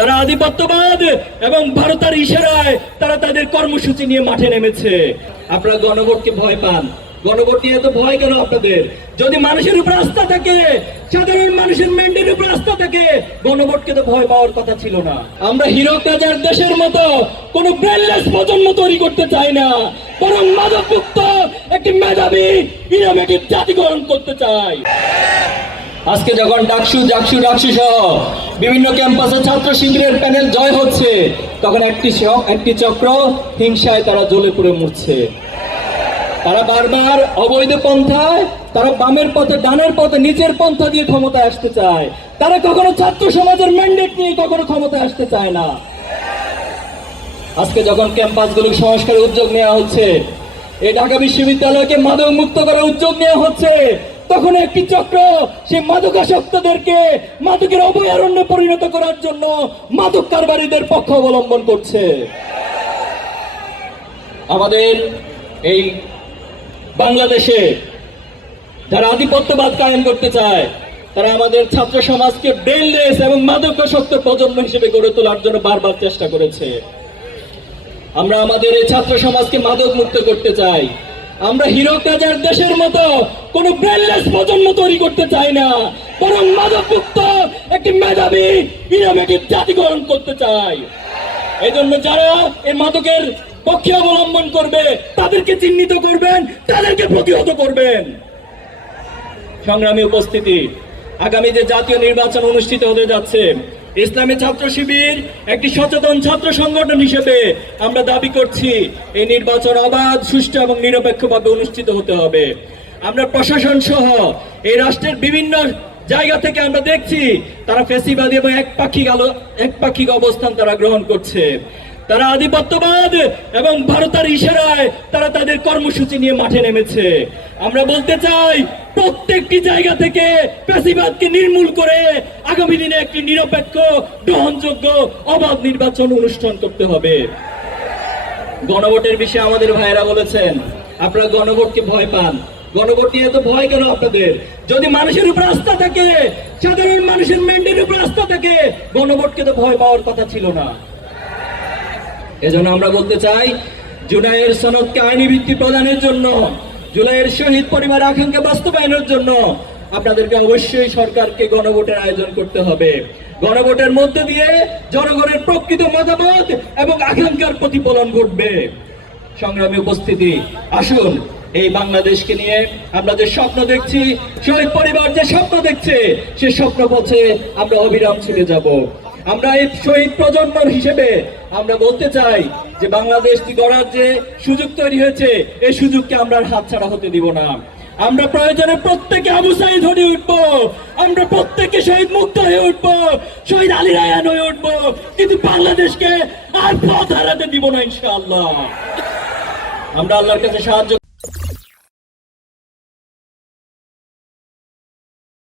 তারা আধিপত্যবাদ এবং ভারতের ইশারায় তারা তাদের কর্মসূচি নিয়ে মাঠে নেমেছে। আপনারা গণভোটকে ভয় পান। গণভোট নিয়ে তো ভয় কেন আপনাদের? যদি মানুষের উপর আস্থা থাকে, সাধারণ মানুষের মেন্ডের উপর আস্থা থাকে, গণভোটকে তো ভয় পাওয়ার কথা ছিল না। আমরা হিরো কাজার দেশের মতো কোন ব্রেনলেস প্রজন্ম তৈরি করতে চাই না। বরং মাদকমুক্ত একটি মেধাবী ইনোভেটিভ গ্রহণ করতে চাই। আজকে যখন ডাকসু ডাকসু ডাকসু সহ বিভিন্ন ক্যাম্পাসে ছাত্র শিবিরের প্যানেল জয় হচ্ছে। তখন একটি একটি চক্র হিংসায় তারা জ্বলে পুড়ে মরছে। তারা বারবার অবৈধ পন্থায়, তারা বামের পথে, ডানের পথে, নিচের পন্থা দিয়ে ক্ষমতায় আসতে চায়। তারা কখনো ছাত্র সমাজের ম্যান্ডেট নিয়ে কখনো ক্ষমতায় আসতে চায় না। আজকে যখন ক্যাম্পাসগুলো সংস্কারের উদ্যোগ নেওয়া হচ্ছে, এই ঢাকা বিশ্ববিদ্যালয়কে মাদক মুক্ত করার উদ্যোগ নেওয়া হচ্ছে তখন একটি চক্র, সেই মাদকাসক্তদেরকে মাদকের অভয়ারণ্যে পরিণত করার জন্য মাদক কারবারিদের পক্ষ অবলম্বন করছে। আমাদের এই বাংলাদেশে যারা আধিপত্যবাদ কায়েম করতে চায়, তারা আমাদের ছাত্র সমাজকে ব্রেনলেস এবং মাদকাসক্ত প্রজন্ম হিসেবে গড়ে তোলার জন্য বারবার চেষ্টা করেছে। আমরা আমাদের এই ছাত্র সমাজকে মাদক মুক্ত করতে চাই। আমরা হিরো কাজার দেশের মতো কোন ব্রেনলেস প্রজন্ম তৈরি করতে চাই না। বরং মাদকমুক্ত একটি মেধাবী ইনোভেটিভ জাতি গ্রহণ করতে চাই এই জন্য যারা এই মাদকের পক্ষে অবলম্বন করবে, তাদেরকে চিহ্নিত করবেন, তাদেরকে প্রতিহত করবেন। সংগ্রামী উপস্থিতি, আগামী যে জাতীয় নির্বাচন অনুষ্ঠিত হতে যাচ্ছে, ইসলামী ছাত্র শিবির একটি সচেতন ছাত্র সংগঠন হিসেবে আমরা দাবি করছি, এই নির্বাচন অবাধ, সুষ্ঠু এবং নিরপেক্ষভাবে অনুষ্ঠিত হতে হবে। আমরা প্রশাসন সহ এই রাষ্ট্রের বিভিন্ন জায়গা থেকে আমরা দেখছি তারা ফেসিবাদী এবং একপাক্ষিক আলো, একপাক্ষিক অবস্থান তারা গ্রহণ করছে। তারা আধিপত্যবাদ এবং ভারতের ইশারায় তারা তাদের কর্মসূচি নিয়ে মাঠে নেমেছে। আমরা বলতে চাই, প্রত্যেকটি জায়গা থেকে পেশিবাদকে নির্মূল করে আগামী দিনে একটি নিরপেক্ষ, গ্রহণযোগ্য, অবাধ নির্বাচন অনুষ্ঠান করতে হবে। গণভোটের বিষয়ে আমাদের ভাইয়েরা বলেছেন, আপনারা গণভোটকে ভয় পান। গণভোট নিয়ে তো ভয় কেন আপনাদের? যদি মানুষের উপর আস্থা থাকে, সাধারণ মানুষের মেন্ডের উপর আস্থা থাকে, গণভোটকে তো ভয় পাওয়ার কথা ছিল না। এজন্য আমরা বলতে চাই, জুলাইয়ের সনদকে আইনি ভিত্তি প্রদানের জন্য, জুলাইয়ের শহীদ পরিবার আকাঙ্ক্ষা বাস্তবায়নের জন্য আপনাদেরকে অবশ্যই সরকারকে গণভোটের আয়োজন করতে হবে। গণভোটের মধ্য দিয়ে জনগণের প্রকৃত মতামত এবং আকাঙ্ক্ষার প্রতিফলন ঘটবে। সংগ্রামী উপস্থিতি, আসুন। এই বাংলাদেশকে নিয়ে আমরা যে স্বপ্ন দেখছি, শহীদ পরিবার যে স্বপ্ন দেখছে, সে স্বপ্ন পথে আমরা অবিরাম ছুটে যাব। আমরা এই শহীদ প্রজন্ম হিসেবে আমরা বলতে চাই যে বাংলাদেশ গড়ার যে সুযোগ তৈরি হয়েছে এই সুযোগকে আমরা হাতছাড়া হতে দিব না। আমরা প্রয়োজনে প্রত্যেকে আবু সাইদ হয়ে উঠবো। আমরা প্রত্যেকে শহীদ মুক্ত হয়ে উঠবো। শহীদ আলী রায়ান হয়ে উঠবো। কিন্তু বাংলাদেশকে আর পথ হারাতে দিব না ইনশাআল্লাহ। আমরা আল্লাহর কাছে সাহায্য